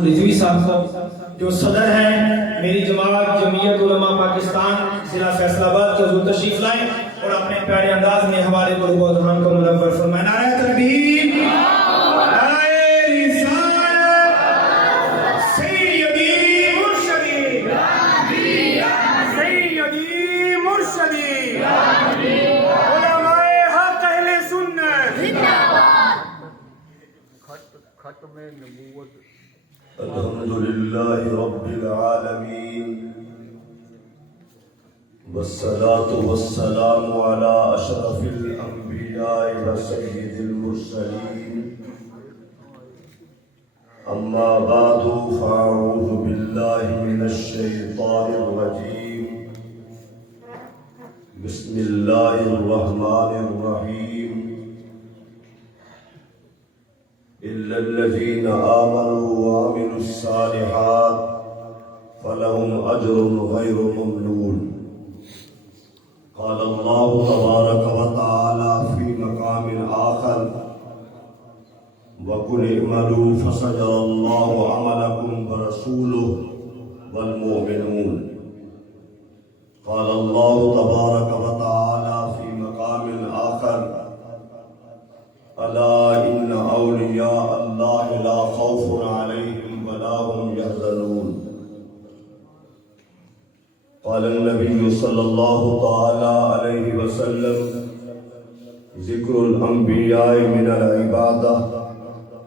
رضوی صاحب جو صدر ہیں میری جماعت جمعیت علماء پاکستان ضلع فیصل آباد کے حضور تشریف لائیں اور اپنے پیارے انداز میں ہمارے قلوب و اذہان کو منور فرمائیں۔ نعرہ تکبیر، نعرہ رسالت، سیدی مرشدی، سیدی مرشدی، علماء حق اہل سنت، ختم نبوت۔ الحمدللہ رب العالمین والصلاة والسلام على اشرف الانبیاء وسید المرسلین اما بعد فاعوذ باللہ من الشیطان الرجیم بسم اللہ الرحمن الرحیم إلا الذين آمنوا وعملوا الصالحات فلهم أجر غير ممنون۔ قال الله تبارك وتعالى في مقام آخر وقل اعملوا فسيرى الله عملكم ورسوله والمؤمنون۔ قال الله تبارك وتعالى في مقام آخر ألا إن أولياء الله لا خوف عليهم ولا هم يحزنون۔ قال النبي صلى الله تعالى عليه وسلم ذكر الأنبياء من العبادة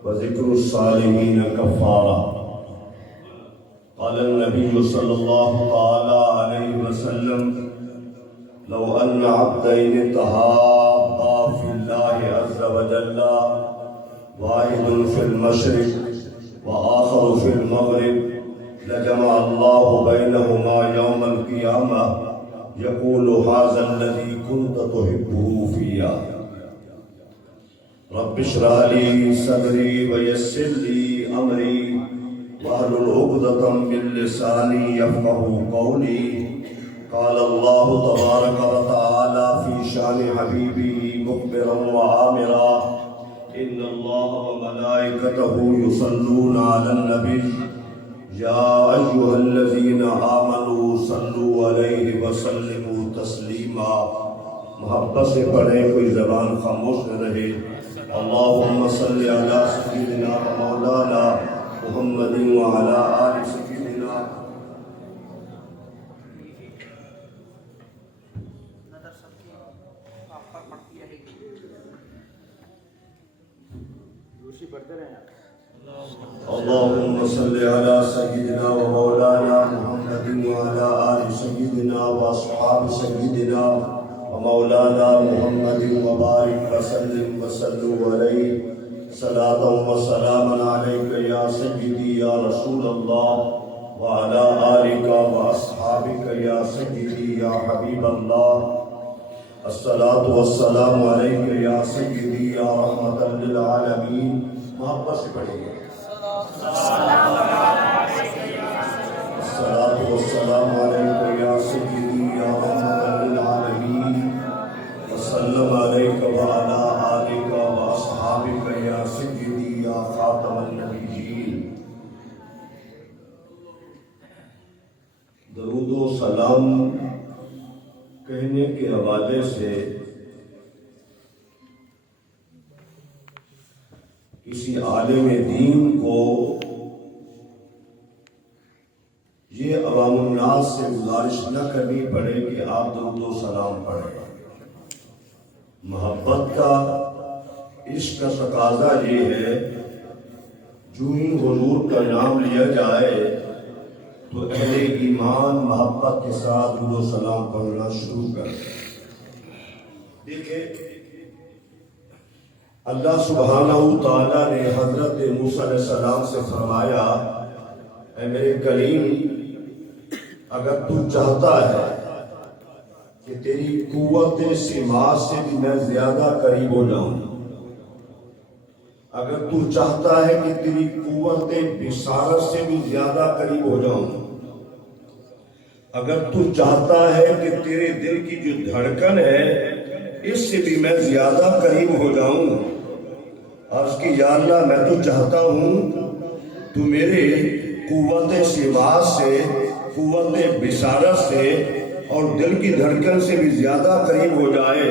وذكر الصالحين كفارة۔ قال النبي صلى الله تعالى عليه وسلم لو أن عبدين تحابا في الله عز وجل واحد في المشرق وآخر في المغرب لجمع الله بينهما يوم القيامة يقول هذا الذي كنت تحبه فيا رب اشرح لي صدري ويسر لي أمري واحلل عقدة من لساني يفقهوا قولي۔ قال الله تبارك وتعالى في شان حبيبه مخبرا وآمرا إن الله وملائكته يصلون على النبي يا أيها الذين آمنوا صلوا عليه وسلموا تسليما۔ محبت سے پڑھیں، کوئی زبان خاموش نہ رہے۔ اللهم صل على سيدنا ومولانا محمد وعلى آل سيدنا۔ اللهم صل على سيدنا ومولانا محمد وعلى آل سيدنا وأصحاب سيدنا ومولانا محمد وبارك وسلم وصلوا عليه صلاة وسلاما عليك يا سيدي يا رسول الله وعلى آلك وأصحابك يا سيدي يا حبيب الله۔ الصلاة والسلام عليك يا سيدي يا رحمة للعالمين۔ محبت سے پڑھیں گے۔ الصلاة والسلام عليك يا سيدي يا رحمة للعالمين وسلم عليك وعلى آلك وأصحابك يا سيدي يا خاتم النبيين۔ درود و سلام کہنے کے حوالے سے کسی عالم دین کو یہ عوام الناس سے گزارش نہ کرنی پڑے کہ آپ درود و سلام پڑھیں۔ محبت کا، عشق کا تقاضا یہ ہے جو ہی حضور کا نام لیا جائے تو اہل ایمان محبت کے ساتھ درود و سلام پڑھنا شروع کر۔ دیکھیں اللہ سبحانہ تعالیٰ نے حضرت موسیٰ علیہ السلام سے فرمایا اے میرے کلیم اگر تو چاہتا ہے کہ تیری قوت سماع سے بھی میں زیادہ قریب ہو جاؤں، اگر تو چاہتا ہے کہ تیری قوت بصارت سے بھی زیادہ قریب ہو جاؤں، اگر تو چاہتا ہے کہ تیرے دل کی جو دھڑکن ہے اس سے بھی میں زیادہ قریب ہو جاؤں، عرض کی یا اللہ میں تو چاہتا ہوں تو میرے قوت سما سے، قوت بشارت سے اور دل کی دھڑکن سے بھی زیادہ قریب ہو جائے،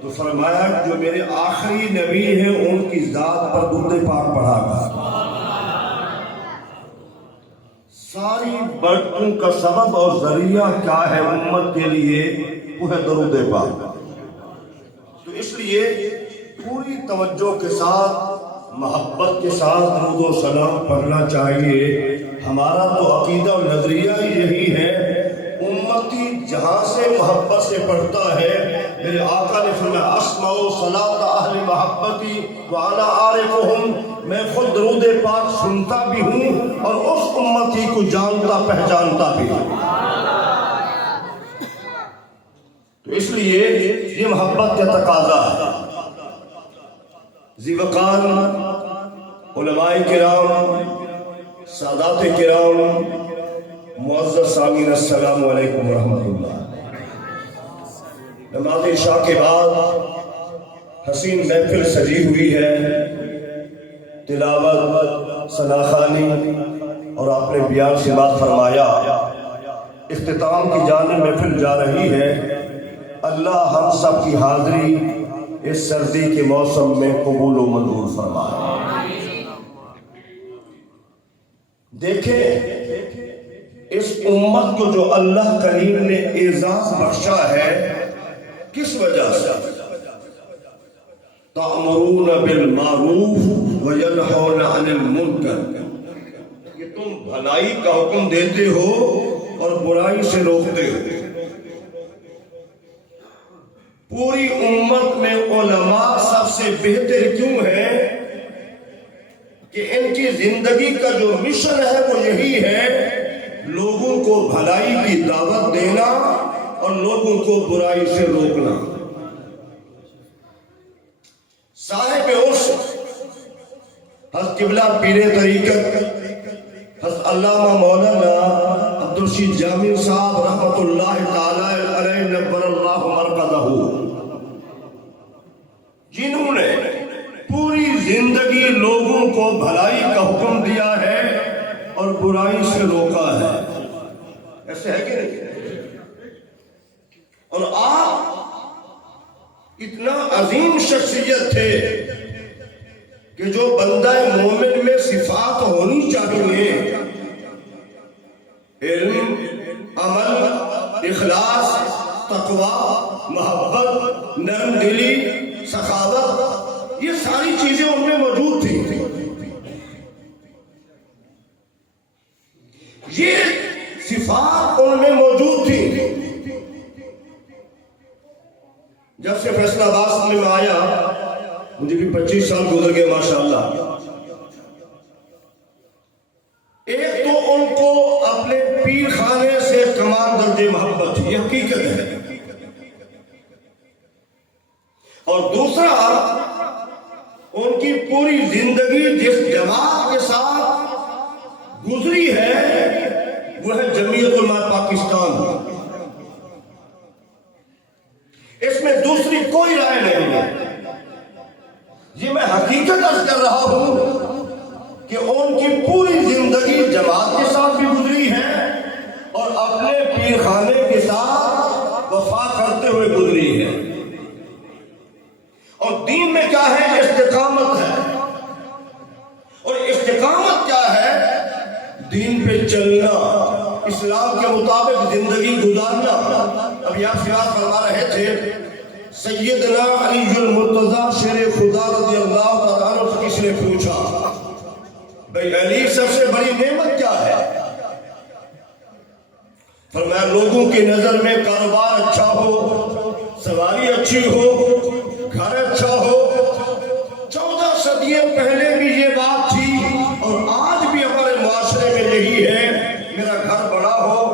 تو فرمایا جو میرے آخری نبی ہیں ان کی ذات پر درود پاک پڑھا گا۔ ساری برکتوں کا سبب اور ذریعہ کیا ہے امت کے لیے؟ وہ ہے درود پاک۔ تو اس لیے پوری توجہ کے ساتھ، محبت کے ساتھ درود و سلام پڑھنا چاہیے۔ ہمارا تو عقیدہ و نظریہ ہی یہی ہے، امتی جہاں سے محبت سے پڑھتا ہے، میرے آقا نے فرمایا اسمع صلاۃ اہل محبتی وانا عارفہم، میں خود درود پاک سنتا بھی ہوں اور اس امتی کو جانتا پہچانتا بھی ہوں۔ تو اس لیے یہ محبت کا تقاضا ہے۔ ذی وقار علماء کرام، سادات کرام، معزز سامعین السلام علیکم ورحمۃ اللہ۔ نماز عشاء کے بعد حسین محفل سجی ہوئی ہے، تلاوت، ثناخوانی اور آپ نے بیان سے بات فرمایا، اختتام کی جانب محفل جا رہی ہے۔ اللہ ہم سب کی حاضری اس سردی کے موسم میں قبول و منظور فرمائے۔ دیکھیں اس امت کو جو اللہ کریم نے اعزاز بخشا ہے، کس وجہ سے؟ تأمرون بالمعروف وینہون عن المنکر، کہ تم بھلائی کا حکم دیتے ہو اور برائی سے روکتے ہو۔ پوری امت میں علماء سب سے بہتر کیوں ہے؟ کہ ان کی زندگی کا جو مشن ہے وہ یہی ہے، لوگوں کو بھلائی کی دعوت دینا اور لوگوں کو برائی سے روکنا۔ صاحب عرش حضرت قبلہ پیر طریقت حضرت علامہ مولانا عبدالرشید جامی صاحب رحمۃ اللہ تعالی علیہ نبر اللہ مرقدہ، جنہوں نے پوری زندگی لوگوں کو بھلائی کا حکم دیا ہے اور برائی سے روکا ہے، ایسے ہے کہ نہیں؟ اور آپ اتنا عظیم شخصیت تھے کہ جو بندہ مومن میں صفات ہونی چاہیے، علم، عمل، اخلاص، تقوی، محبت، نرم دلی، سخاوت، یہ ساری چیزیں ان میں موجود تھیں۔ یہ صفات ان میں موجود تھی۔ جب سے فیصلہ آباد میں آیا، مجھے بھی 25 سال گزر گئے ماشاءاللہ، ایک تو ان کو اپنے پیر خانے سے کمال درجے محبت تھی، یہ حقیقت ہے، اور دوسرا ان کی پوری زندگی جس جماعت کے ساتھ گزری ہے وہ ہے جمعیت علماء پاکستان۔ اس میں دوسری کوئی رائے نہیں ہے، یہ میں حقیقت عرض کر رہا ہوں کہ ان کی پوری زندگی جماعت کے ساتھ بھی گزری ہے اور اپنے پیر خانے کے ساتھ وفا کرتے ہوئے گزری ہے۔ اور دین میں کیا ہے؟ استقامت ہے، اور استقامت کیا ہے؟ دین پہ چلنا، اسلام کے مطابق زندگی گزارنا۔ ابھی آپ سیاست فرما رہے تھے، سیدنا علی المرتضیٰ شیر خدا رضی اللہ تعالیٰ عنہ سے کس نے پوچھا بھئی علی سب سے بڑی نعمت کیا ہے؟ فرمایا لوگوں کی نظر میں کاروبار اچھا ہو، سواری اچھی ہو، گھر اچھا ہو۔ 14 صدیوں پہلے بھی یہ بات تھی اور آج بھی ہمارے معاشرے میں یہی ہے، میرا گھر بڑا ہو،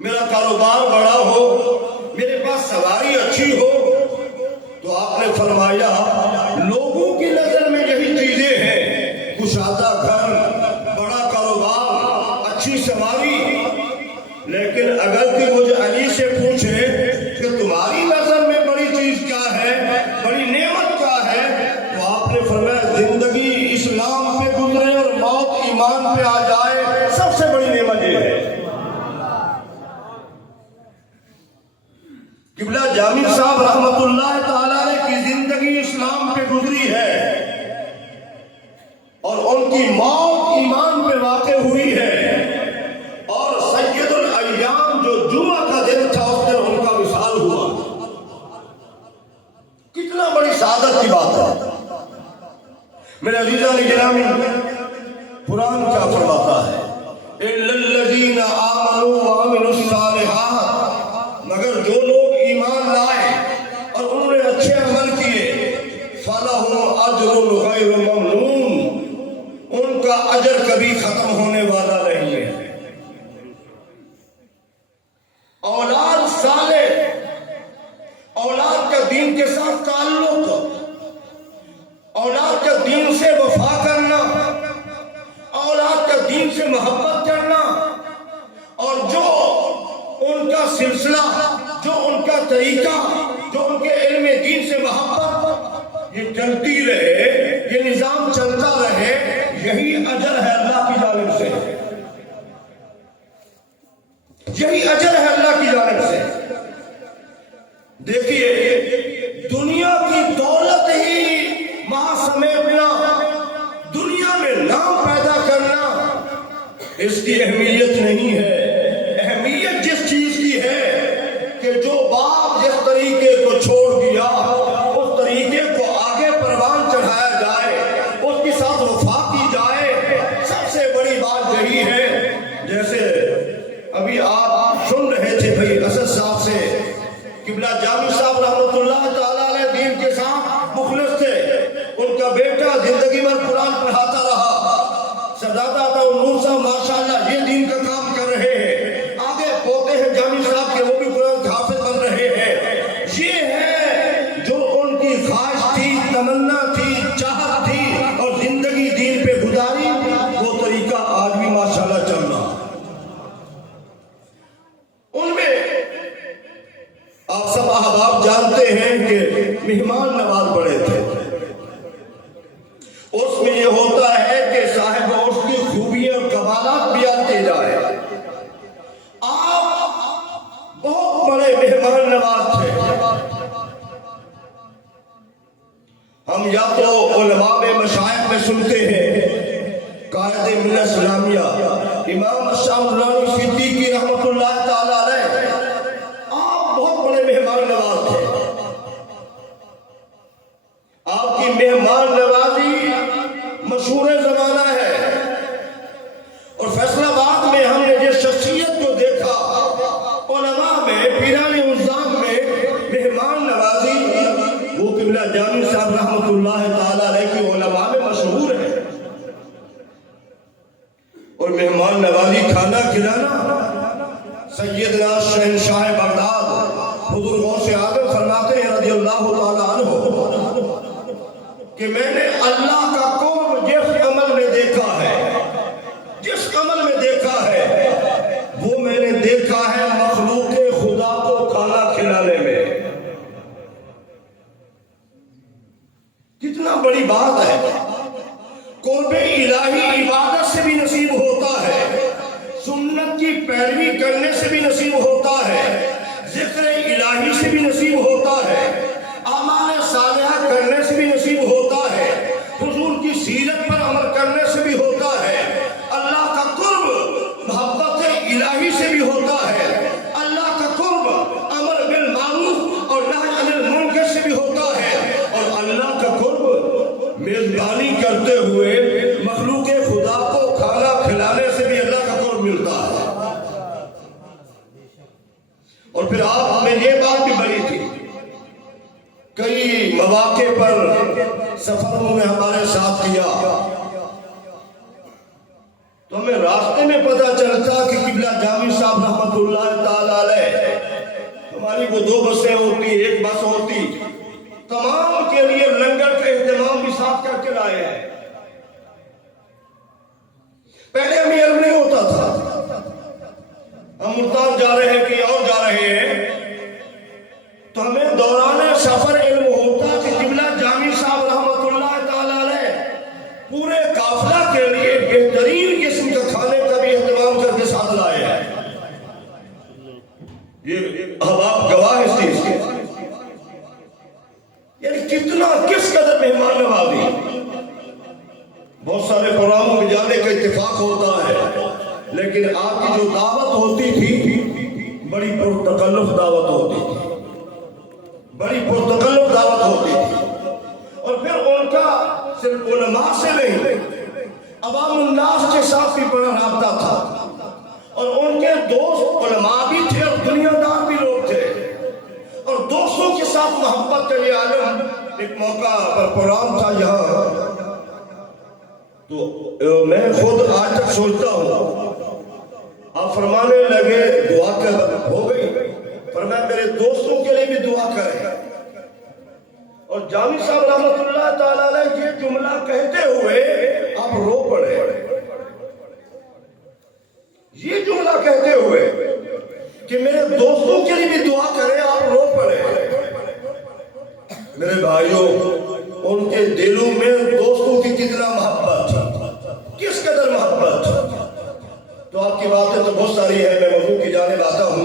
میرا کاروبار بڑا ہو، میرے پاس سواری اچھی ہو۔ تو آپ نے فرمایا لوگوں کی نظر میں یہی چیزیں ہیں، کشادہ گھر، بڑا کاروبار، اچھی سواری، لیکن اگر کوئی مجھے علی سے پوچھے کہ تمہاری نظر میں بڑی چیز کیا ہے، بڑی نعمت کیا ہے، تو آپ نے فرمایا زندگی اسلام پہ گزرے ایمان پہ آ جائے، سب سے بڑی نعمت یہ ہے۔ قبلہ جامی صاحب رحمت اللہ تعالیٰ کی زندگی اسلام پہ گزری ہے اور ان کی موت ایمان پہ واقع ہوئی ہے، اور سید الایام جو جمعہ کا دن تھا اس دن ان کا وصال ہوا۔ کتنا بڑی سعادت کی بات ہے۔ میرے عزیزان گرامی، قرآن کیا فرماتا ہے؟ اِلَّا الَّذِينَ آمَنُوا وَعَمِلُوا الصَّالِحَاتِ، مگر جو لوگ ایمان لائے اور انہوں نے اچھے عمل کیے، فَلَهُمْ أَجْرٌ غَيْرُ مَمْنُونٍ، ان کا اجر کبھی ختم ہونے والا نہیں ہے۔ اولاد صالح، اولاد کا دین کے ساتھ تعلق، اولاد کا دین سے وفا کرنا، اولاد کا دین سے محبت کرنا، اور جو ان کا سلسلہ، جو ان کا طریقہ، جو ان کے علم دین سے محبت یہ چلتی رہے، یہ نظام چلتا رہے، یہی اجر ہے اللہ کی جانب سے، یہی اجر ہے اللہ کی جانب سے۔ دیکھیے، دنیا کی دولت ہی وہاں سمیٹنا، دنیا میں نام پیدا کرنا، اس کی اہمیت نہیں ہے۔ اہمیت جس چیز کی ہے کہ جو باپ جس طریقے کو چھوڑ دیا اس طریقے کو آگے پروان چڑھایا جائے، اس کے ساتھ وفا کی جائے، سب سے بڑی بات یہی ہے۔ جیسے ابھی آپ سن رہے تھے بھائی اسد صاحب سے، قبلہ جامی صاحب رحمت اللہ تعالیٰ علیہ دین کے ساتھ مخلص تھے، ان کا بیٹا زندگی بھر قرآن پڑھاتا رہا، سردادا تھا نور صاحب ماشاءاللہ یہ دین کا کام کر رہے ہیں، آگے پوتے ہیں جامی صاحب کے وہ بھی قرآن کے حافظ بن رہے ہیں۔ یہ ہے جو ان کی خواہش تھی، تمنا تھی، چاہت تھی، اور زندگی دین پہ گزاری، وہ طریقہ آج بھی ماشاءاللہ چل رہا۔ ان میں آپ سب احباب جانتے ہیں کہ مہمان نواز بڑے تھے۔ اس میں یہ ہوتا ہے کہ صاحب اس کی خوبیاں اور کمالات بیان کیے جائے۔ آپ بہت بڑے مہمان نواز تھے۔ ہم یا تو علماء میں مشائخ میں سنتے ہیں، قائد ملت اسلامیہ امام شاہ اللہ صدیقی رحمت اللہ تعالیٰ علیہ، آپ بہت بڑے مہمان نواز تھے۔ آپ کی مہمان نوازی مشہور زمانہ ہے، اور فیصل آباد میں ہم نے جس شخصیت کو دیکھا، علماء میں، پیران عظام میں مہمان نوازی، وہ قبلہ جامی صاحب رحمت اللہ تعالیٰ علیہ کی علماء میں مشہور ہے۔ اور مہمان نوازی، کھانا کھلانا، سیدنا شہنشاہ بغداد حضور غوث اعظم فرماتے ہیں رضی اللہ تعالیٰ عنہ کہ میں نے اللہ کا قرب جس عمل میں دیکھا ہے، جس عمل میں دیکھا ہے، وہ میں نے دیکھا ہے مخلوق خدا کو کھانا کھلانے میں۔ کتنا بڑی بات ہے۔ قرب الہی عبادت سے بھی نصیب ہوتا ہے، سنت کی پیروی کرنے سے بھی نصیب ہوتا ہے، ذکر الہی سے بھی نصیب ہوتا ہے، اعمال صالحہ کرنے سے بھی نصیب ہوتا ہے، حضور کی سیرت پر عمل کرنے سے بھی ہوتا ہے، اللہ کا قرب محبت الہی سے بھی ہوتا ہے، اللہ کا قرب امر بالمعروف اور نہی عن المنکر سے بھی ہوتا ہے، اور اللہ کا قرب میزبانی کرتے ہوئے مخلوق خدا کو کھانا کھلانے سے بھی اللہ کا قرب ملتا ہے۔ اور پھر آپ میں یہ بات بھی بڑی تھی، کئی مواقع پر سفروں میں ہمارے ساتھ کیا تو ہمیں راستے میں پتہ چلتا کہ قبلہ جامی صاحب رحمت اللہ تعالیٰ علیہ، ہماری وہ دو بسیں ہوتی، ایک بس ہوتی، تمام کے لیے لنگر کا اہتمام بھی ساتھ کر کے لائے ہیں۔ پہلے ہمیں علم نہیں ہوتا تھا، ہم ملتان جا رہے ہیں کہ اور جا رہے ہیں تو ہمیں دوران سفر علم ہوتا کہ قبلہ جامی صاحب رحمت اللہ تعالیٰ علیہ پورے قافلہ کے لیے بہترین اتفاق ہوتا ہے، لیکن آپ کی جو دعوت ہوتی تھی بڑی پرتکلف دعوت ہوتی تھی، بڑی پرتکلف دعوت ہوتی تھی، اور پھر ان کا صرف علماء سے نہیں عوام الناس کے ساتھ بھی بڑا رابطہ تھا، اور ان کے دوست علماء بھی تھے اور دنیا دار بھی لوگ تھے، اور دوستوں کے ساتھ محبت کا یہ عالم ایک موقع پر پروگرام تھا یہاں، تو میں خود آج تک سوچتا ہوں، آپ فرمانے لگے دعا کر ہو گئی، فرمایا میرے دوستوں کے لیے بھی دعا کریں، اور جامی صاحب رحمت اللہ تعالیٰ علیہ یہ جملہ کہتے ہوئے آپ رو پڑے، یہ جملہ کہتے ہوئے کہ میرے دوستوں کے لیے بھی دعا کریں، آپ رو پڑے۔ میرے بھائیوں، ان کے دلوں میں دوستوں کی کتنا محبت تھی، کس قدر محبت تھی۔ تو آپ کی باتیں تو بہت ساری ہیں، میں موضوع کی جانب آتا ہوں۔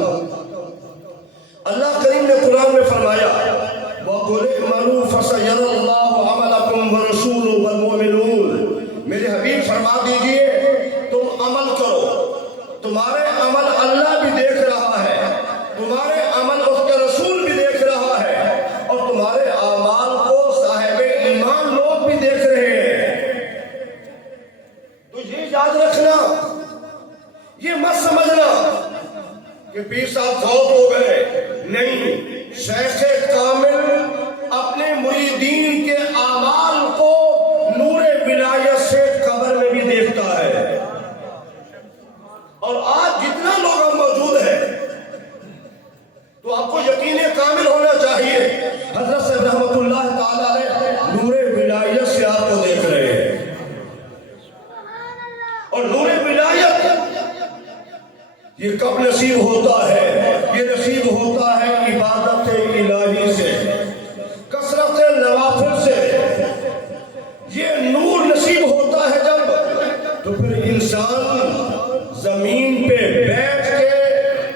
اللہ کریم نے قرآن میں فرمایا وَقُلِ اعْمَلُوا فَسَيَرَى اللَّهُ عَمَلَكُمْ وَرَسُولُهُ وَالْمُؤْمِنُونَ، میرے حبیب فرما دیجئے تم عمل کرو، تمہارے عمل اللہ بھی دیکھ رہا ہے، تمہارے عمل اس کے رسول بھی دیکھ رہا ہے، اور تمہارے اعمال کو صاحب ایمان لوگ بھی دیکھ رہے ہیں۔ تو یہ یاد رکھنا، یہ مت سمجھنا کہ پیر صاحب فوت ہو گئے، نہیں، شیخ کامل اپنے مریدین کے اعمال کو نور ولایت سے قبر میں بھی دیکھتا ہے، اور آج جتنا لوگ موجود ہیں تو آپ کو یقین کامل ہونا چاہیے حضرت سے رحمت اللہ تعالیٰ علیہ نور ولایت سے آپ کو دیکھ رہے ہیں، اور نور ولایت یہ کب نصیب ہوتا ہے؟ یہ نصیب ہوتا ہے عبادت الہی سے، کثرت نوافل سے، یہ نور نصیب ہوتا ہے جب تو پھر انسان زمین پہ بیٹھ کے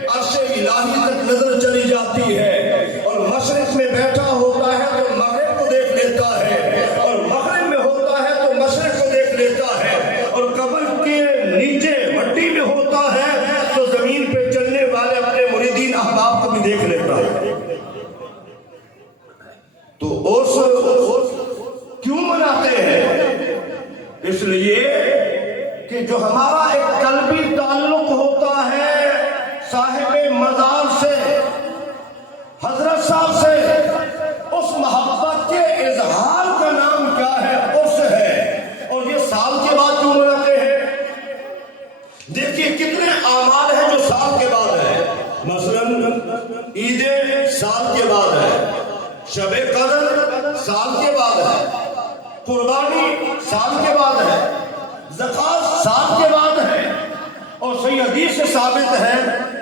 عرش الہی تک نظر چلی جاتی ہے، اور مشرق میں بیٹھا ہوتا ہے تو مغرب کو دیکھ لیتا ہے، اور مغرب میں ہوتا ہے تو مشرق کو دیکھ لیتا ہے، اور قبر کے نیچے مٹی میں ہوتا ہے تو زمین پہ چلنے والے اپنے مریدین احباب کو بھی دیکھ لیتا ہے۔ تو اس کیوں مناتے ہیں؟ اس لیے کہ جو ہمارا ایک قلبی تعلق ہوتا ہے صاحب مزار سے، حضرت صاحب سے، اس محبت کے اظہار کا نام کیا ہے؟ اس ہے۔ اور یہ سال کے بعد کیوں مناتے ہیں؟ دیکھیے کتنے اعمال ہیں جو سال کے بعد ہے، مثلا عید سال کے بعد ہے، شب قدر سال کے بعد ہے، قربانی سال کے بعد ہے، زکوٰۃ سال کے بعد ہے، اور صحیح حدیث سے ثابت ہے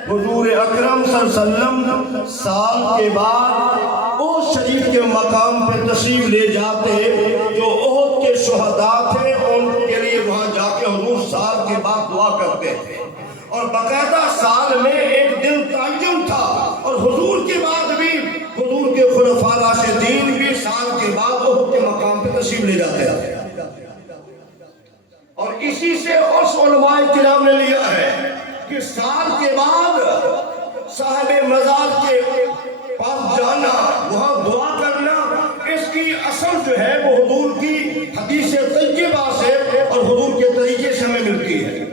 حضور اکرم صلی اللہ علیہ وسلم سال کے بعد اس شریف کے مقام پہ تشریف لے جاتے جو احد کے شہداء تھے، ان کے لیے وہاں جا کے حضور سال کے بعد دعا کرتے تھے، اور باقاعدہ سال میں ایک دن تعین تھا، اور حضور کے بعد بھی حضور کے خلفاء راشدین بھی سال کے بعد احد کے مقام پہ تشریف لے جاتے ہیں، اور اسی سے اس علماء کرام نے لیا ہے کہ سال کے بعد صاحب مزار کے پاس جانا، وہاں دعا کرنا، اس کی اصل جو ہے وہ حضور کی حدیث طیبہ سے اور حضور کے طریقے سے ہمیں ملتی ہے۔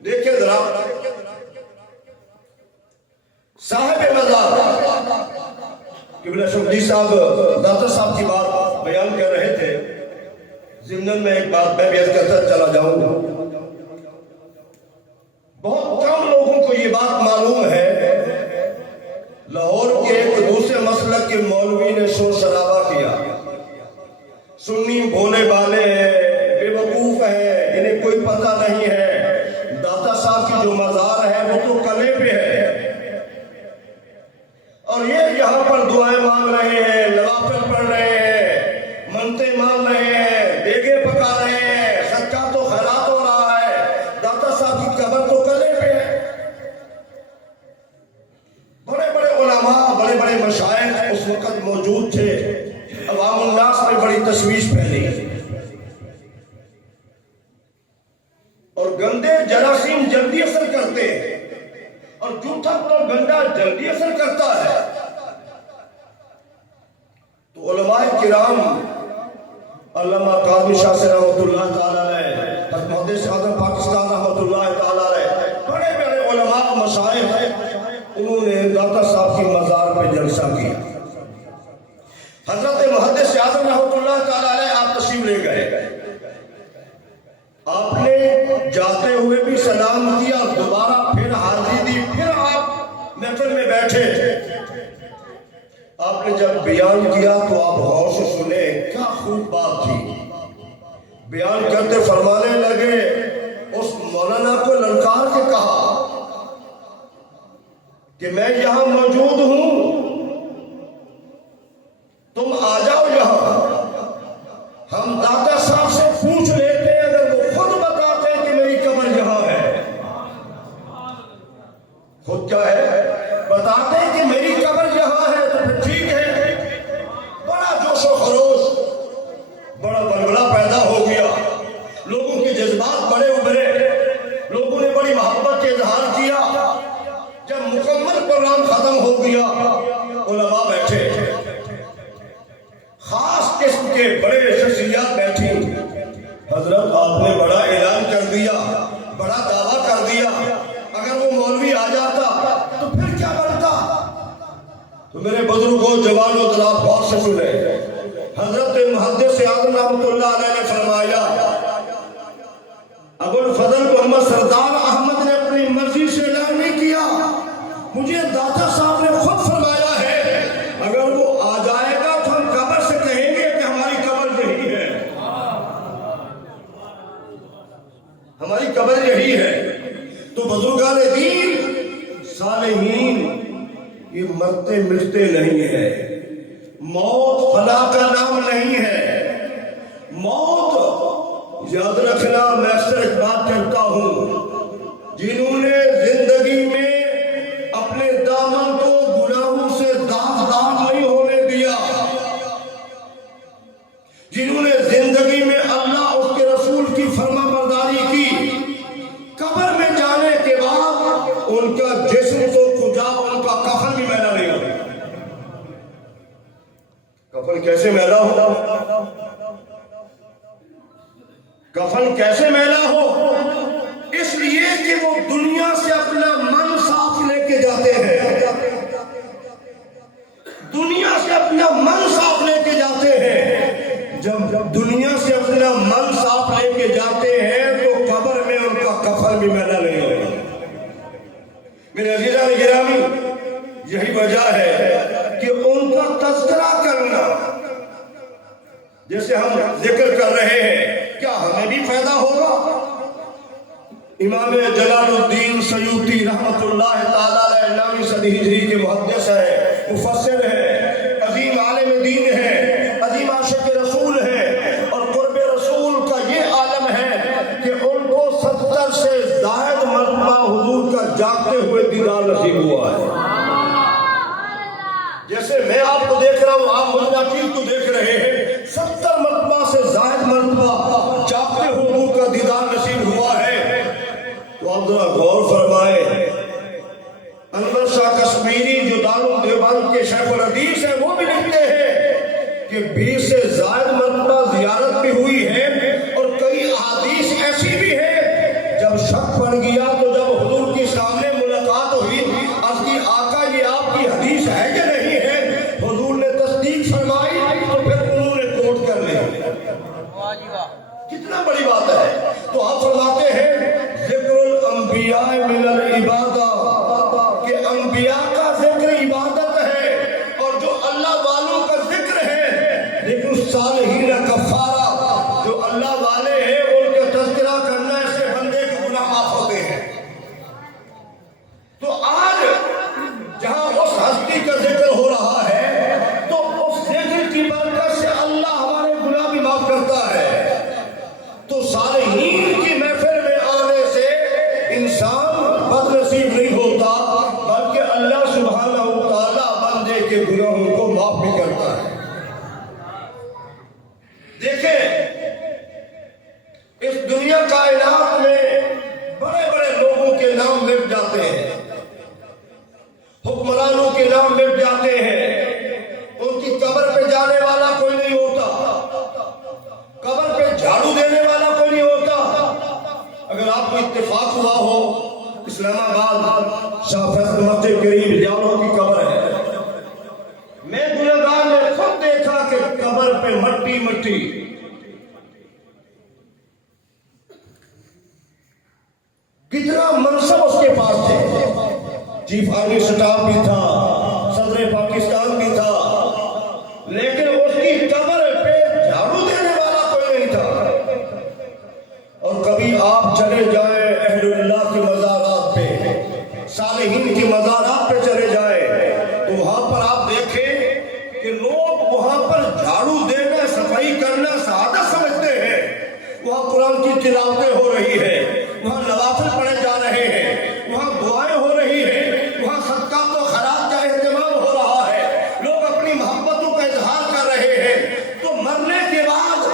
دیکھیں ذرا صاحب مزار قبلہ شمدی صاحب داتا صاحب کی بات بیان کر رہے تھے، ضمن میں ایک بات میں بھی عرض کرتا چلا جاؤں گا۔ بہت کم لوگوں کو یہ بات معلوم ہے، لاہور کے ایک دوسرے مسلک کے مولوی نے شور شرابہ کیا، سنی بھولے بالے ہیں، بے وقوف ہیں، انہیں کوئی پتہ نہیں ہے داتا صاحب کی جو مزار ہے وہ تو کلے پہ ہے، اور یہ یہاں پر دعائیں مانگ رہے ہیں، نوافل پڑھ رہے ہیں، منتیں مان رہے ہیں، دیگیں پکا رہے ہیں، سچا تو خیرات ہو رہا ہے، داتا صاحب کی قبر تو کلے پہ ہے۔ بڑے بڑے علماء، بڑے بڑے مشائخ اس وقت موجود تھے، عوام الناس میں بڑی تشویش پھیلی، گندے جراثیم جلدی اثر کرتے ہیں اور جھوٹا پروپیگنڈا جلدی اثر کرتا ہے. تو علماء کرام علامہ قاضی شاہ سے رحمۃ اللہ تعالیٰ علیہ، حضرت محدث اعظم پاکستان رحمۃ اللہ تعالیٰ علیہ، بڑے بڑے علماء و مشائخ، انہوں نے داتا صاحب کی مزار پہ جلسہ کیا. حضرت محدث اعظم رحمۃ اللہ تعالیٰ علیہ آپ تشریف لے گئے. آپ نے جاتے ہوئے بھی سلام کیا، دوبارہ پھر حاضری دی، پھر آپ محفل میں بیٹھے. آپ نے جب بیان کیا تو آپ غور سے سنے، کیا خوب بات تھی. بیان کرتے فرمانے لگے، اس مولانا کو للکار کے کہا کہ میں یہاں موجود ہوں، تم آ جاؤ یہاں. ہم داتا صاحب سے پوچھ لیتے ہیں، اگر وہ خود بتاتے ہیں کہ میری قبر یہاں ہے، خود کیا ہے بتاتے ہیں کہ میری قبر یہاں ہے، تو پھر ٹھیک ہے. بڑا جوش و خروش، بڑا بلبلہ پیدا ہو گیا، لوگوں کے جذبات بڑے ابھرے، لوگوں نے بڑی محبت کے اظہار کیا. جب مکمل پروگرام ختم ہو گیا، علماء بیٹھے، خاص قسم کے بڑے شخصیات بیٹھی. حضرت آپ نے بڑا اعلان کر دیا، بڑا دعویٰ کر دیا، اگر وہ مولوی آ جاتا تو پھر کیا بنتا. تو میرے بزرگوں، جوانوں، ذرا غور سے سنیں. حضرت محدث اعظم رحمۃ اللہ علیہ نے فرمایا، ابو الفضل محمد سردار احمد نے اپنی مرضی سے اعلان نہیں کیا، مجھے داتا صاحب نے خود فرمایا ہے. اگر وہ آ جائے گا تو ہم قبر سے کہیں گے کہ ہماری قبر یہی ہے، ہماری قبر یہی ہے. تو بزرگان دین، صالحین، یہ مرتے مٹتے نہیں ہیں. موت فنا کا نام نہیں ہے. موت یاد رکھنا، میں اکثر ایک بات کہتا ہوں، جنہوں نے زندگی میں اپنے دامن کو گناہوں سے داغدار نہیں ہونے دیا، جنہوں نے زندگی میں اللہ اس کے رسول کی فرما برداری کی، قبر میں جانے کے بعد ان کا جسم تو کھجا، ان کا کفن بھی میلا نہیں ہوگا. کفن کیسے میلا ہو؟ کفن کیسے میلا ہو؟ اس لیے کہ وہ دنیا سے اپنا من صاف لے کے جاتے ہیں، دنیا سے اپنا من صاف لے کے جاتے ہیں. جب دنیا سے اپنا من صاف لے کے جاتے ہیں تو قبر میں ان کا کفن بھی میلا نہیں ہوگا. میرے عزیزان گرامی، یہی وجہ ہے کہ ان کا تذکرہ کرنا، جیسے ہم ذکر کر رہے ہیں، کیا ہمیں بھی فائدہ ہوگا؟ امام جلال الدین سیوطی رحمۃ اللہ تعالیٰ علیہ 9ویں صدی ہجری کے محدث ہیں، مفسر ہیں، عظیم عالم دین ہیں، عظیم عاشق رسول ہیں، اور قرب رسول کا یہ عالم ہے کہ ان کو 70 سے زائد مرتبہ حضور کا جاگتے ہوئے دیدار نصیب ہوا ہے. جیسے میں آپ کو دیکھ رہا ہوں، آپ مجھ ناچیز کو دیکھ رہے ہیں، 70 مرتبہ سے زائد مرتبہ جاگتے ہوئے حضور کا دیدار نصیب ہوا ہے. تو آپ ذرا غور فرمائے، انور شاہ کشمیری جو دارالدیوبند کے شیخ الحدیث ہیں، وہ بھی لکھتے ہیں کہ 20 سے زائد مرتبہ زیارت بھی ہوئی ہے، اور کئی احادیث ایسی بھی ہیں جب شک پڑ گیا تو جب حضور کے سامنے ملاقات ہوئی، عرض کی آقا یہ آپ کی حدیث ہے کہ نہیں ہے؟ حضور نے تصدیق فرمائی تو پھر انہوں نے کوٹ کر لیا. کتنا بڑی بات ہے. تو آپ فرماتے ہیں ذکر الانبیاء من العبادہ، کہ انبیاء کا ذکر عبادت ہے، اور جو اللہ والوں کا ذکر ہے، ذکر الصالحین کفارہ، جو اللہ والے ہیں ان کا تذکرہ کرنا سے بندے کے گناہ معاف ہوتے ہیں. تو آج جہاں اس ہستی کا ذکر ہو رہا ہے تو اس ذکر کی برکت سے اللہ ہمارے گناہ بھی معاف کرتا ہے. تو صالحین کی محفل میں آنے سے انسان بد نصیب نہیں ہوتا، بلکہ اللہ سبحانہ و تعالیٰ بندے کے گناہوں کو معاف بھی کرتا ہے. دیکھیں، اس دنیا کائنات میں اتفاق ہوا ہو اسلام آباد شاہ فیصل مسجد کے قریب جانوں کی قبر ہے. میں گنہگار نے خود دیکھا کہ قبر پہ مٹی مٹی. کتنا منصب اس کے پاس تھے. چیف آرمی سٹاف بھی تھا, صدر پاکستان بھی تھا, لیکن اس کی قبر پہ جھاڑو دینے والا کوئی نہیں تھا. اور کبھی آپ چلے جائیں اہل اللہ کی مزارات پہ, صالحین کی مزارات پہ چلے جائیں تو وہاں پر آپ دیکھیں کہ لوگ وہاں پر جھاڑو دینا, صفائی کرنا سعادت سمجھتے ہیں. وہاں قرآن کی تلاوتیں ہو رہی ہے, وہاں نوافل پڑھے جا رہے ہیں, وہاں دعائیں ہو رہی ہیں, وہاں صدقات و خیرات کا اہتمام ہو رہا ہے, لوگ اپنی محبتوں کا اظہار کر رہے ہیں. تو مرنے کے بعد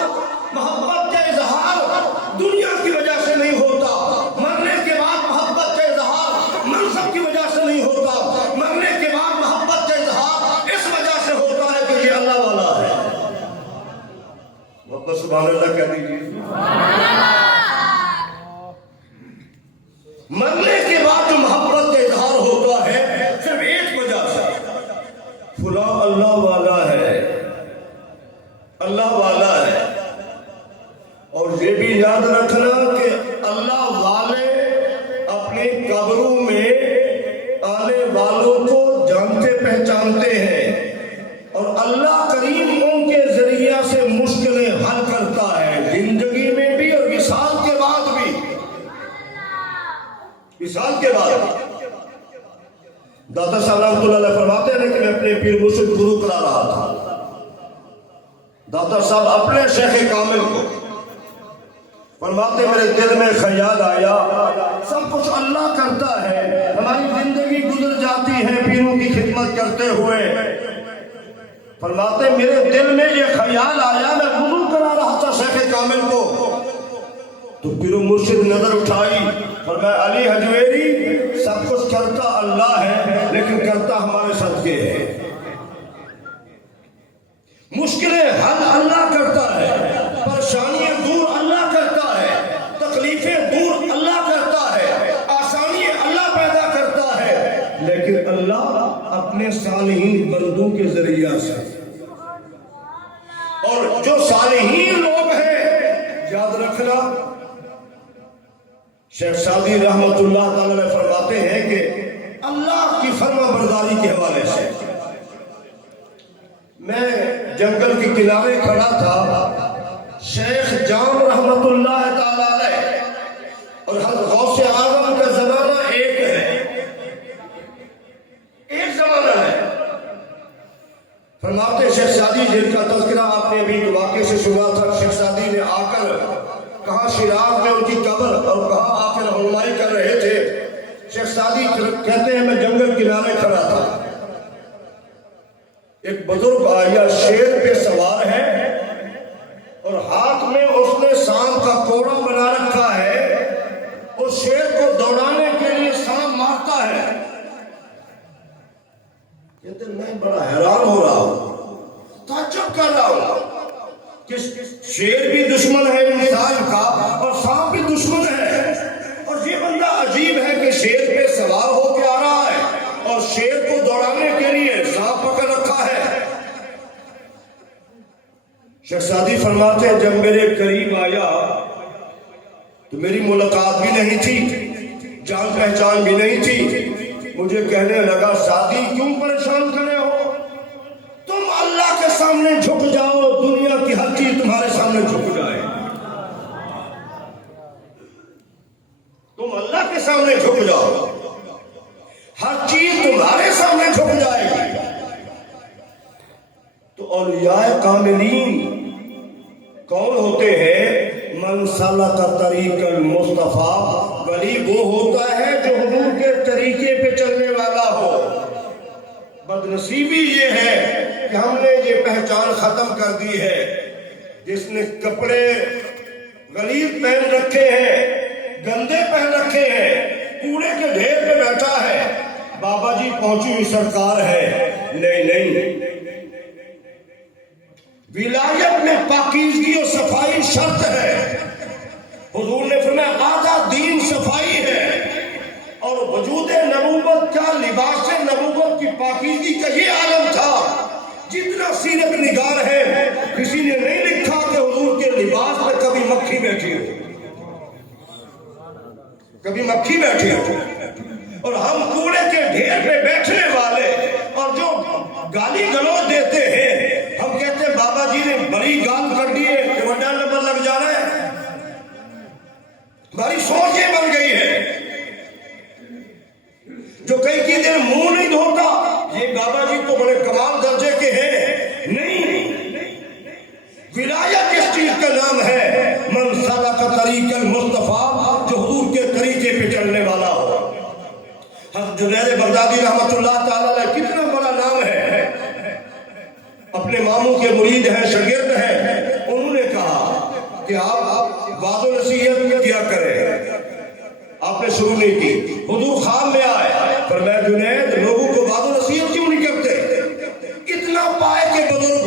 محبت کا اظہار دنیا کی وجہ سے نہیں ہوتا, مرنے کے بعد محبت کا اظہار منصب کی وجہ سے نہیں ہوتا, مرنے کے بعد محبت کا اظہار اس وجہ سے ہوتا ہے کہ یہ اللہ والا ہے. وقت سبحان اللہ کہہ دیجیے. مرنے کے بعد جو محبت کا اظہار ہوتا ہے صرف ایک وجہ سے, فلاں اللہ والا ہے, اللہ والا ہے. اور یہ بھی یاد رکھنا کہ اللہ والے اپنی قبروں میں آنے والوں کو جانتے پہچانتے ہیں, اور اللہ کریم ان کے ذریعہ سے مشکلیں حل کرتا ہے, زندگی میں بھی اور وصال کے بعد بھی. وصال کے بعد داتا صاحب رحمۃ اللہ علیہ فرماتے ہیں کہ میں اپنے پیر مرشد گرو کرا رہا تھا. داتا صاحب اپنے شیخ کامل کو فرماتے میرے دل میں خیال آیا, سب کچھ اللہ کرتا ہے, ہماری زندگی گزر جاتی ہے پیروں کی خدمت کرتے ہوئے. فرماتے میرے دل میں یہ خیال آیا, میں وضو کرا رہا تھا شیخ کامل کو, تو پیر مرشد نظر اٹھائی, فرمایا علی حجویری سب کچھ کرتا اللہ ہے لیکن کرتا ہمارے صدقے ہے. مشکلیں حل اللہ کرتا ہے, پریشانیاں دور اللہ کرتا ہے, تکلیفیں دور اللہ کرتا ہے, آسانیاں اللہ پیدا کرتا ہے, لیکن اللہ اپنے صالحین بندوں کے ذریعہ سے. اور جو صالحین لوگ ہیں یاد رکھنا, شیخ سعدی رحمت اللہ تعالی علیہ فرماتے ہیں کہ اللہ کی فرما برداری کے حوالے سے میں جنگل کے کنارے کھڑا تھا, شیخ جام رحمت اللہ تعالی علیہ اور حضرت غوث اعظم کا زمانہ ایک ہے, ایک زمانہ ہے. فرماتے شیخ سعدی جن کا تذکرہ آپ نے ابھی واقعے سے سنا تھا, شیخ سعدی نے آ کر کہاں شیراز میں ان کی قبر اور کہاں آ کر رہنمائی کر رہے تھے. شیخ سعدی کہتے ہیں میں جنگل کنارے کھڑا تھا, ایک بزرگ آیا شیر پہ سوار ہے اور ہاتھ میں اس نے سانپ کا کوڑا بنا رکھا ہے, اور شیر کو دوڑانے کے لیے سانپ مارتا ہے. کہتے ہیں میں بڑا حیران ہو رہا ہوں, تعجب کر رہا ہوں کہ شیر بھی دشمن ہے انسان کا اور سانپ بھی دشمن ہے, اور یہ بندہ عجیب ہے کہ شیر پہ سوار ہو کے آ رہا ہے اور شیر کو دوڑانے کے لیے سانپ پکڑ رکھا ہے. شیخ سعدی فرماتے ہیں جب میرے قریب آیا تو میری ملاقات بھی نہیں تھی, جان پہچان بھی نہیں تھی. مجھے کہنے لگا سعدی کیوں پریشان کرے ہو, تم اللہ کے سامنے جھک جاؤ, دنیا کی ہر چیز تمہارے سامنے جھک جائے. تم اللہ کے سامنے جھک جاؤ, ہر چیز تمہارے سامنے جھک جائے گی. تو اولیاء کاملین کون ہوتے ہیں؟ من سلک طریق المصطفیٰ, ولی وہ ہوتا ہے جو حضور کے طریقے پہ چلنے والا ہو. بدنصیبی یہ ہے کہ ہم نے یہ پہچان ختم کر دی ہے. جس نے کپڑے غلیظ پہن رکھے ہیں, گندے پہن رکھے ہیں, کوڑے کے ڈھیر پہ بیٹھا ہے, بابا جی پہنچی ہوئی سرکار ہے. نہیں, ولایت میں پاکیزگی اور صفائی شرط ہے. حضور نے فرمایا آدھا دین صفائی ہے اور وجود نبوت کا لباس نبوت کی پاکیزگی کا یہ عالم تھا. جتنا سیرت نگار ہے کسی نے نہیں لکھا کہ حضور کے لباس میں کبھی مکھی بیٹھی ہو, کبھی مکھی بیٹھی ہو. اور ہم کوڑے کے ڈھیر پہ بیٹھنے والے اور جو گالی گلوچ دیتے ہیں, ہم کہتے ہیں بابا جی نے بڑی گال کر دی ہے کہ بڑا نمبر لگ جا رہا ہے. ہماری سوچ یہ بن گئی ہے جو کئی کی دن منہ نہیں دھوتا, یہ بابا جی تو بڑے کمال درجے کے ہیں. نہیں, ولایت اس چیز کا نام ہے من سلک طریق المصطفیٰ, جو حضور کے طریقے پہ چلنے والا ہو. حضرت جنید بغدادی رحمت اللہ تعالی علیہ کتنا بڑا نام ہے, اپنے ماموں کے مرید ہیں, شاگرد ہیں. انہوں نے کہا کہ آپ وعظ و نصیحت کیا کریں, آپ نے شروع نہیں کی. حضور خواب میں آئے, فرمایا جنید لوگوں کو وعظ و نصیحت کیوں نہیں کرتے؟ اتنا پائے کہ بزرگ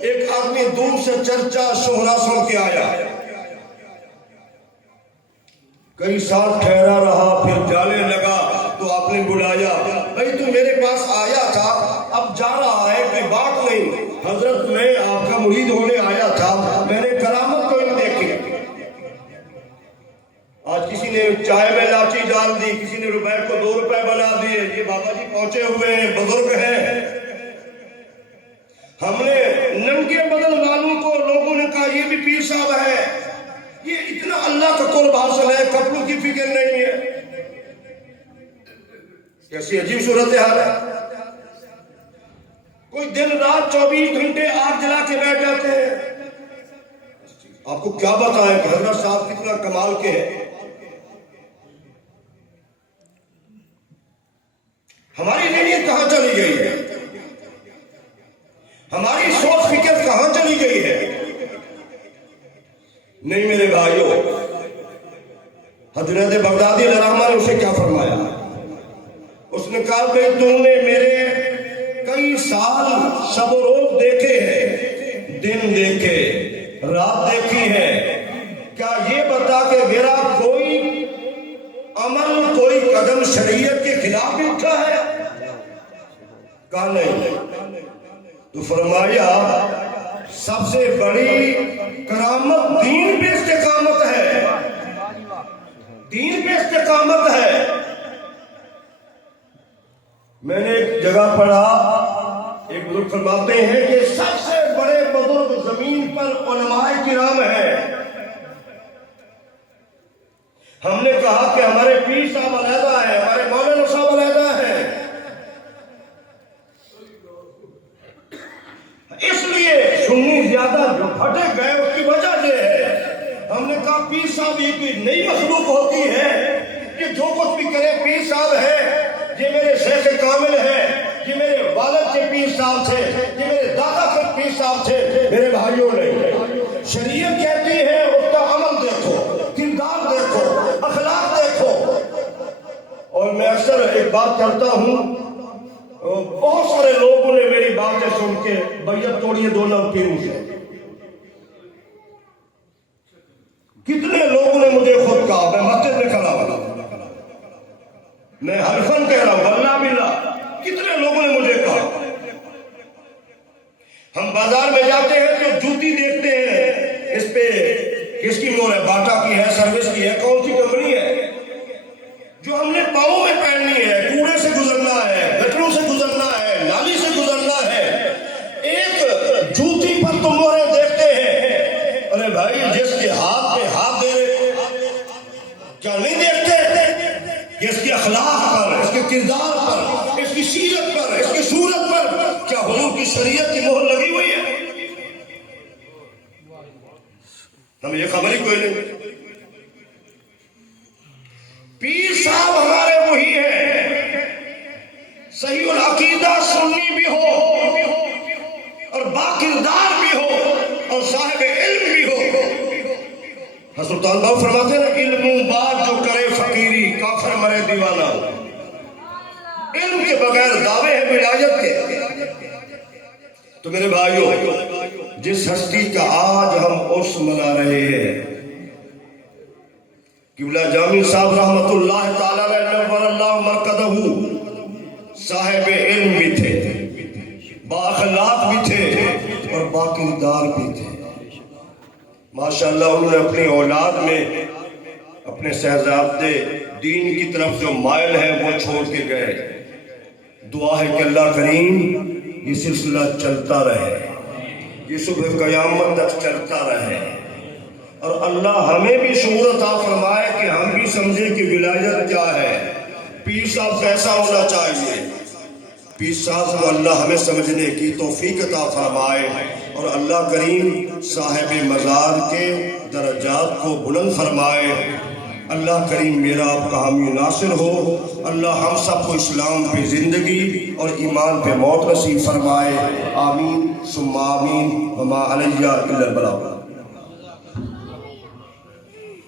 ایک آدمی دور سے چرچا شہرا سن کے آیا, کئی سال ٹھہرا رہا, پھر جانے لگا تو آپ نے بلایا, بھائی تو میرے پاس آیا تھا اب جا رہا ہے, کوئی بات نہیں. حضرت میں آپ کا مرید ہونے آیا تھا, میں نے کرامت کوئی نہیں دیکھی. آج کسی نے چائے میں لاچی ڈال دی, کسی نے روپے کو 2 روپے بنا دیے. یہ بابا جی پہنچے ہوئے ہیں, بزرگ ہیں. ہم نے ننگے بدن والوں کو لوگوں نے کہا یہ بھی پیر صاحب ہے, یہ اتنا اللہ کا قرب حاصل ہے, کپڑوں کی فکر نہیں ہے. کیسی عجیب صورتحال ہے. کوئی دن رات 24 گھنٹے آگ جلا کے بیٹھ جاتے ہیں. آپ کو کیا بتائیں کہ حضرت صاحب کتنا کمال کے ہیں. ہماری نیت کہاں چلی گئی ہے, ہماری سوچ فکر کہاں چلی گئی ہے. نہیں میرے بھائیوں, حضرت بغدادی علامہ نے اسے کیا فرمایا؟ اس نے کہا بھائی تم نے میرے کئی سال شب و روز دیکھے ہیں, دن دیکھے, رات دیکھی ہے, کیا یہ بتا کہ میرا کوئی عمل کوئی قدم شریعت کے خلاف بھی اٹھا ہے؟ کہا نہیں. تو فرمایا سب سے بڑی کرامت دین پہ استقامت ہے, دین پہ استقامت ہے. میں نے ایک جگہ پڑھا, ایک بزرگ فرماتے ہیں کہ سب سے بڑے بزرگ زمین پر علماء کرام ہیں. ہم نے کہا کہ ہمارے پیر صاحب علیحدہ ہیں, ہمارے مولانا صاحب علیحدہ ہیں. اس لیے سنی زیادہ جو پھٹے گئے اس کی وجہ یہ ہے. ہم نے کہا پیر صاحب یہ کوئی نئی مخلوق ہوتی ہے کہ جو کچھ بھی کرے پیر صاحب ہے. یہ میرے شیخ کامل ہیں, یہ میرے والد کے پیر صاحب تھے, یہ میرے دادا کے پیر صاحب تھے. میرے بھائیوں نہیں, شریعت کہتی ہے اس کا عمل دیکھو, کردار دیکھو, اخلاق دیکھو. اور میں اکثر ایک بات کرتا ہوں, بہت سارے لوگوں نے میری باتیں سن کے بیعت توڑی ہے 2 نمبر پیروں سے. کتنے لوگوں نے مجھے خود کہا, میں مسجد میں کھڑا ہوں, میں حلفاً کہہ رہا ہوں واللہ باللہ, کتنے لوگوں نے مجھے کہا. ہم بازار میں جاتے ہیں تو جوتی دیکھتے ہیں, اس پہ کس کی مور ہے, باٹا کی ہے, سروس کی ہے, کون سی کمپنی ہے. جو ہم نے پاؤں میں پہننی ہے, کوڑے سے گزرنا ہے, گٹروں سے گزرنا ہے, نالی سے گزرنا ہے, ایک جوتی پر تم موریں دیکھتے ہیں. ارے بھائی جس کے ہاتھ پہ ہاتھ دے رہے کیا نہیں دیکھتے اس کے اخلاق پر, اس کے کردار پر, اس کی سیرت پر, اس کی صورت پر کیا حضور کی شریعت کی مہر لگی ہوئی ہے؟ ہمیں یہ خبر ہی کوئی نہیں. پیر صاحب ہمارے وہی ہیں, صحیح العقیدہ سنی بھی ہو اور باکردار بھی ہو اور صاحب علم بھی ہو. حضرت اللہ فرماتے ہیں علم بات جو کرے فقیری, کافر مرے دیوانہ. علم کے بغیر دعوے ہیں ولایت کے. تو میرے بھائیوں, جس ہستی کا آج ہم عرس منا رہے ہیں, قبلہ جامی صاحب رحمت اللہ تعالیٰ نور اللہ مرکزہ صاحب علم بھی تھے، با اخلاق بھی تھے اور با کردار بھی تھے۔ ماشاءاللہ انہوں نے اپنی اولاد میں اپنے صاحبزادے دین کی طرف جو مائل ہے وہ چھوڑ کے گئے۔ دعا ہے کہ اللہ کریم یہ سلسلہ چلتا رہے، یہ صبح قیامت تک چلتا رہے، اور اللہ ہمیں بھی شعور عطا فرمائے کہ ہم بھی سمجھے کہ ولایت کیا ہے، پیر صاحب کیسا ہونا چاہیے۔ پیر صاحب کو اللہ ہمیں سمجھنے کی توفیق عطا فرمائے، اور اللہ کریم صاحب مزار کے درجات کو بلند فرمائے۔ اللہ کریم میرا آپ کا حامی ناصر ہو۔ اللہ ہم سب کو اسلام پہ زندگی اور ایمان پہ موت نصیب فرمائے۔ آمین ثم آمین۔ وما علیہ الا البلاغ۔